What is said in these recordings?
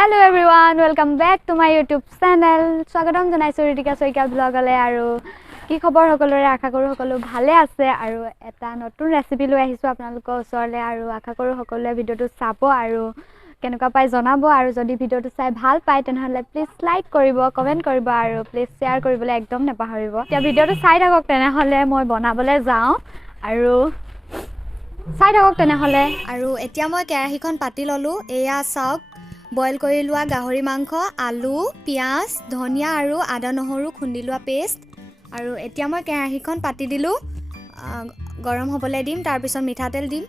Hello everyone, welcome back to my YouTube channel. স্বাগতম জনাইছো ৰিতিকা সৈকা ব্লগলে আৰু কি খবৰ সকলোৰে আশা কৰো সকলো ভালে আছে আৰু এটা নতুন ৰেচিপি লৈ আহিছো আপোনালোকৰ ওচৰলে আৰু আশা কৰো সকলোৱে ভিডিওটো চাব আৰু কেনেকুৱা পাই জনাব আৰু যদি ভিডিওটো চাই ভাল পায় তেনেহলে প্লিজ লাইক কৰিব কমেন্ট কৰিব আৰু প্লিজ শেয়াৰ কৰিবলৈ একদম নাপাহৰিব এতিয়া ভিডিওটো চাই থাকক তেনেহলে মই বনাবলৈ যাওঁ আৰু চাই থাকক তেনেহলে আৰু এতিয়া মই কেৰাহীখন পাতি ললো এয়া চাওক বইল কৰি লোৱা গাহৰি মাংস আলু পিয়াজ ধনিয়া আৰু আদা নহৰু খুন্দি লোৱা পেষ্ট আৰু এতিয়া মই কেৰাহীখন পাতি দিলো গৰম হ'বলৈ দিম তাৰ পিছত মিঠাতেল দিম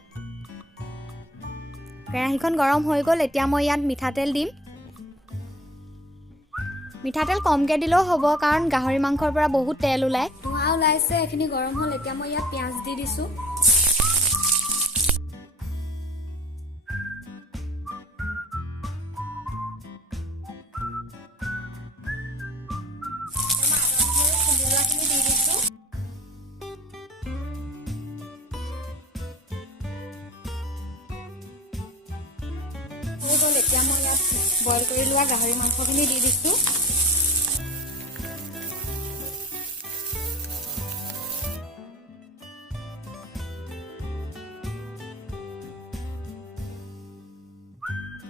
কেৰাহীখন গৰম হৈ গ'ল এতিয়া মই ইয়াত মিঠাতেল দিম মিঠাতেল কমকৈ দিলেও হ'ব কাৰণ গাহৰি মাংসৰ পৰা বহুত তেল ওলায় ধোঁৱা ওলাইছে এখিনি গৰম হ'ল এতিয়া মই ইয়াত পিয়াজ দি দিছো এতিয়া মই ইয়াত বইল কৰি লোৱা গাহৰি মাংসখিনি দি দিছো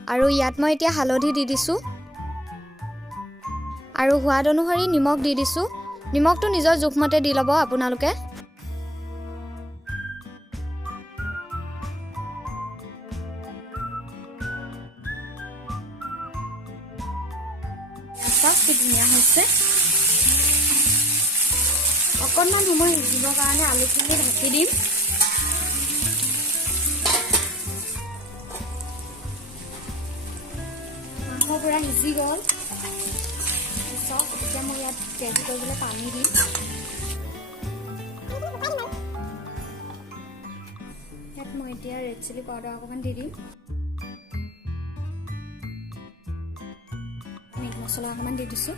আৰু ইয়াত মই এতিয়া হালধি দি দিছো আৰু সোৱাদ অনুসৰি নিমখ দি দিছো নিমখটো নিজৰ জোখমতে দি ল'ব আপোনালোকে কি ধুনীয়া হৈছে অকণমান সময় সিজিবৰ কাৰণে আলুখিনি ঢাকি দিম মাংস পুৰা সিজি গ'ল চব এতিয়া মই ইয়াত গ্ৰেভি কৰিবলৈ পানী দিম ইয়াত মই এতিয়া ৰেড চিলি পাউডাৰ অকণমান দি দিম মিট মছলা অকণমান দি দিছোঁ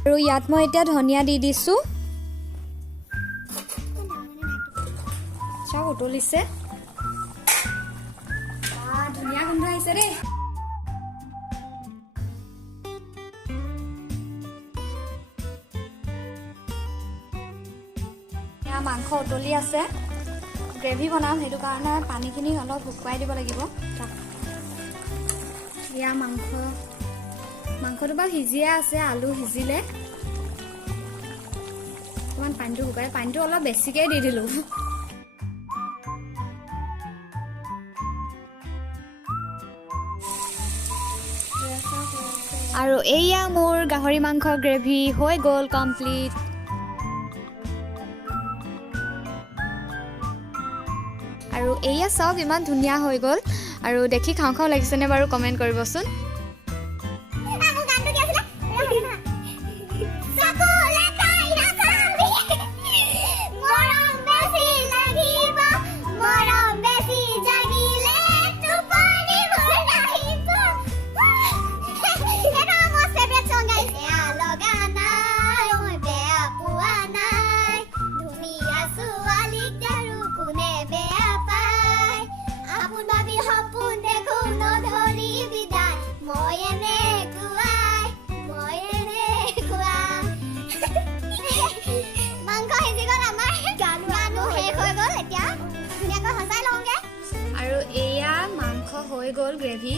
আৰু ইয়াত মই এতিয়া ধনিয়া দি দিছোঁ চাওক উতলিছে ধুনীয়া গোন্ধ আহিছে দেই মাংস উতলি আছে গ্ৰেভি বনাম সেইটো কাৰণে পানীখিনি অলপ শুকুৱাই দিব লাগিব এয়া মাংসটো বাৰু সিজিয়ে আছে আলু সিজিলে অকণমান পানীটো শুকাই পানীটো অলপ বেছিকৈ দি দিলোঁ আৰু এয়া মোৰ গাহৰি মাংস গ্ৰেভি হৈ গ'ল কমপ্লিট আৰু এয়া চাওক ইমান ধুনীয়া হৈ গ'ল আৰু দেখি খাওঁ খাওঁ লাগিছেনে বাৰু কমেণ্ট কৰিবচোন হৈ গ'ল গ্ৰেভি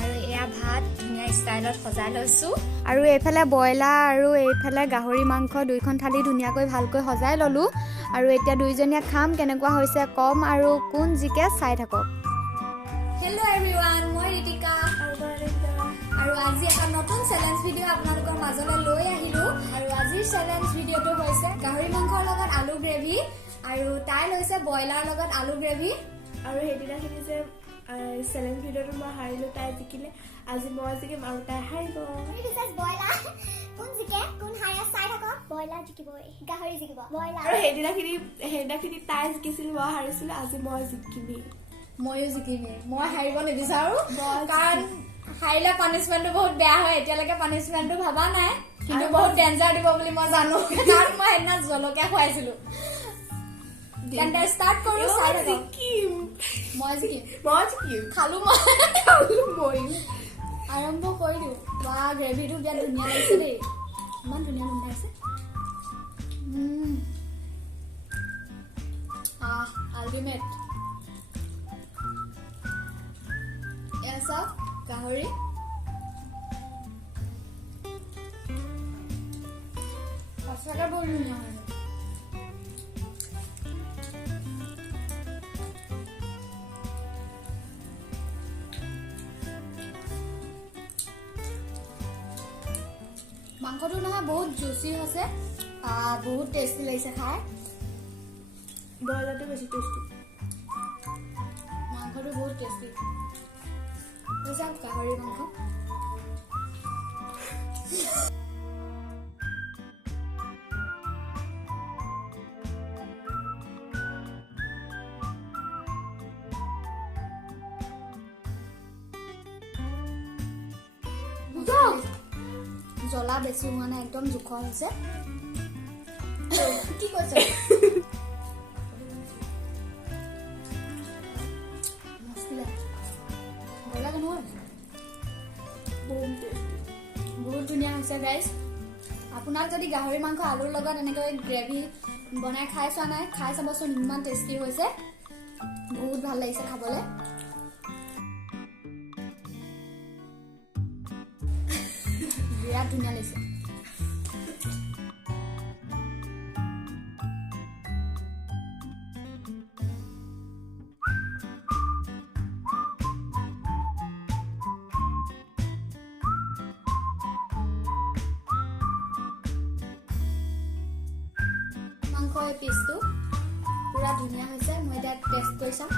আৰু এয়া ভাত ধুনীয়া ষ্টাইলত সজাই লৈছোঁ আৰু এইফালে ব্ৰইলাৰ আৰু এইফালে গাহৰি মাংস দুইখন থালি ধুনীয়াকৈ ভালকৈ সজাই ল'লোঁ আৰু এতিয়া দুইজনীয়ে খাম কেনেকুৱা হৈছে কম আৰু কোন জিকে চাই থাকক হেল্ল' এভৰিৱান মই ৰিতিকা আৰু আজি এটা নতুন চেলেঞ্জ ভিডিঅ' আপোনালোকৰ মাজলৈ লৈ আহিলোঁ আৰু আজিৰ চেলেঞ্জ ভিডিঅ'টো হৈছে গাহৰি মাংসৰ লগত আলু গ্ৰেভি আৰু তাই লৈছে ব্ৰইলাৰ লগত আলু গ্ৰেভি আৰু সেইদিনাখিনি যে চেলেঞ্জ ভিডিঅ'টো মই হাৰিলোঁ তাই জিকিলে আজি মই জিকিম আৰু তাই হাৰিব আৰু সেইদিনাখিনি তাই জিকিছিল মই হাৰিছিলোঁ আজি মই জিকিমেই ময়ো জিকিমেই মই হাৰিব নিবিচাৰোঁ কাৰণ হাৰিলে পানিশমেণ্টটো বহুত বেয়া হয় এতিয়ালৈকে পানিশমেণ্টটো ভাবা নাই কিন্তু বহুত ডেঞ্জাৰ দিব বুলি মই জানো কাৰণ মই হেনা জলকীয়া খুৱাইছিলো তেন্তে ষ্টাৰ্ট কৰো চাই থাকক মই জিকিম খালো মই আৰম্ভ কৰি দিওঁ বা গ্ৰেভিটো বিৰাট ধুনীয়া লাগিছে দেই ইমান ধুনীয়া গোন্ধাইছে আল্টিমেট এয়া চাওক গাহৰি সঁচাকৈ বহুত ধুনীয়া হয় মাংসটো নহয় বহুত জুচি হৈছে বহুত টেষ্টি লাগিছে খাই ব্ৰইলাৰটো বেছি টেষ্টি মাংসটো বহুত টেষ্টি চাওক গাহৰি মাংস জ্বলা বেছি হোৱা নাই একদম জোখৰ হৈছে কি কৈছে বহুত ধুনীয়া হৈছে গাইজ আপোনাক যদি গাহৰি মাংস আলুৰ লগত এনেকৈ গ্ৰেভি বনাই খাই চোৱা নাই খাই চাবচোন ইমান টেষ্টি হৈছে বহুত ভাল লাগিছে খাবলৈ বিৰাট ধুনীয়া লাগিছে মাংস এই পিচটো পুৰা ধুনীয়া হৈছে মই এতিয়া টেষ্ট কৰি চাম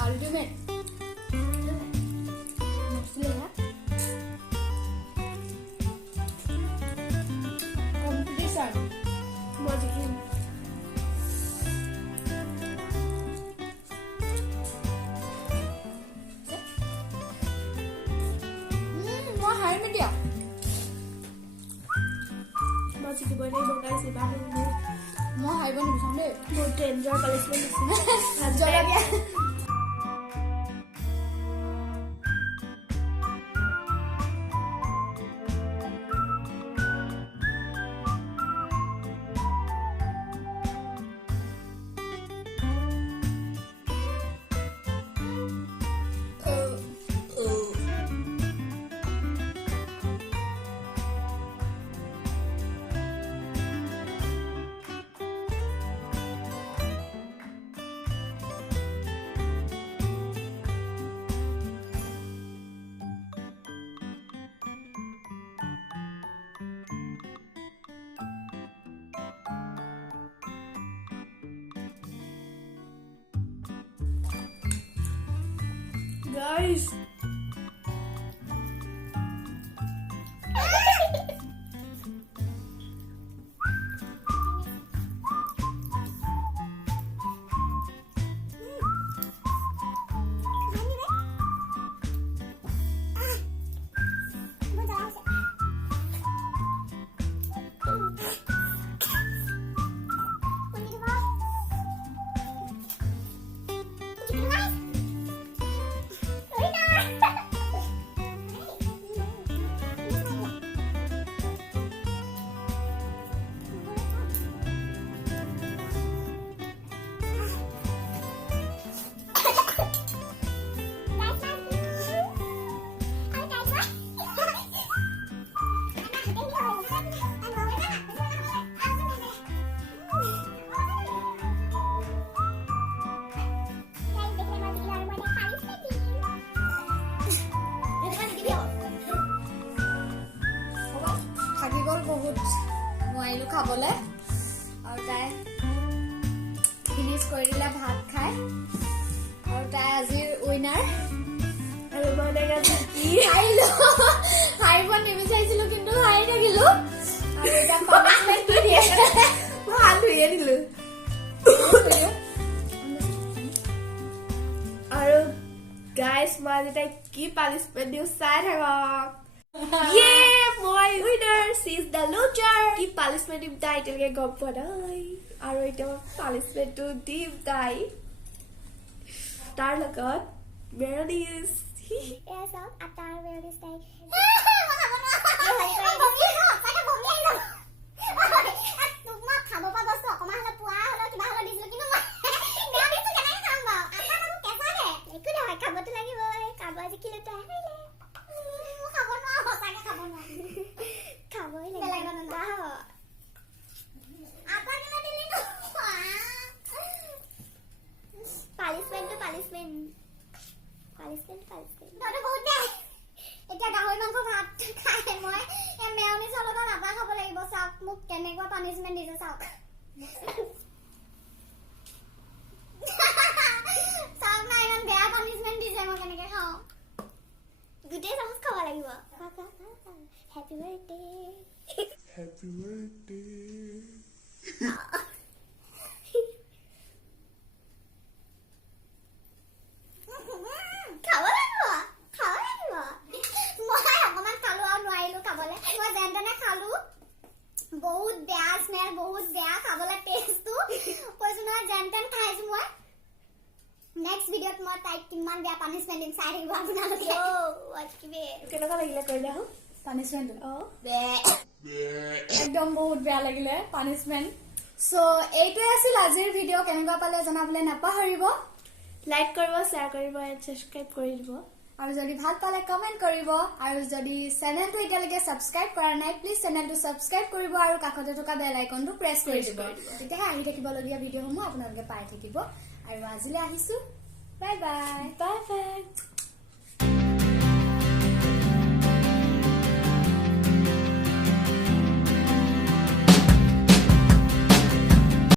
আল্টিমেট কম্পিটিশ্যন মই জিকিম মই হাৰি নিদিয়া মই জিকিবই লাগিব গাইজ এইবাৰ মই হাৰিব নিবিচাৰোঁ দেই বহুত ডেঞ্জাৰ পালিচমেণ্ট নিচিনা জলকীয়া guys বহুত নোৱাৰিলো খাবলৈ আৰু তাই ফিনিশ কৰি দিলে ভাত খাই আৰু তাই আজিৰ উইনাৰ আৰু মই হাৰিব নিবিচাৰিছিলো কিন্তু হাৰি থাকিলো আৰু এটা পানিশমেন্ট দি দিয়ে মই হাত ধুইয়ে দিলো আৰু গাইজ মই আজি তাইক কি পানিছমেণ্ট দিওঁ চাই থাকক মই winner C is the loser কি পানিছমেণ্ট দিম তাই এতিয়ালৈকে গম পোৱা নাই আৰু এতিয়া মই পানিছমেণ্টটো দিম তাই তাৰ লগত মেয়নিজ পানিছমেণ্ট দিছে চাওক চাওক না ইমান বেয়া পানিছমেণ্ট দিছে মই কেনেকে খাওঁ গোটেই চামুচ খাব লাগিব হেপী বাৰ্থডে হেপী বাৰ্থডে খাব লাগিব মই অকণমান খালো আৰু নোৱাৰিলো খাবলৈ মই যেন তেনে খালো বহুত বেয়া স্মেল বহুত বেয়া খাবলৈ টেষ্টটো কৈছো নহয় যেন তেন খাইছো মই নেক্সট ভিডিঅ'ত মই তাইক কিমান বেয়া পানিছমেণ্ট দিম চাই থাকিব আপোনালোকে কেনেকুৱা লাগিলে কৰিলে হো পানিছমেণ্টটো একদম বহুত বেয়া লাগিলে পানিছমেণ্ট সো এইটোৱে আছিল আজিৰ ভিডিঅ' কেনেকুৱা পালে জনাবলৈ নাপাহৰিব লাইক কৰিব শ্বেয়াৰ কৰিব এণ্ড ছাবস্ক্ৰাইব কৰি দিব আৰু যদি ভাল পালে কমেণ্ট কৰিব আৰু যদি চেনেলটো এতিয়ালৈকে ছাবস্ক্ৰাইব কৰা নাই প্লিজ চেনেলটো ছাবস্ক্ৰাইব কৰিব আৰু কাষতে থকা বেল আইকনটো প্ৰেছ কৰি দিব তেতিয়াহে আহি থাকিবলগীয়া ভিডিঅ'সমূহ আপোনালোকে পাই থাকিব আৰু আজিলৈ আহিছো বাই বাই বাই বাই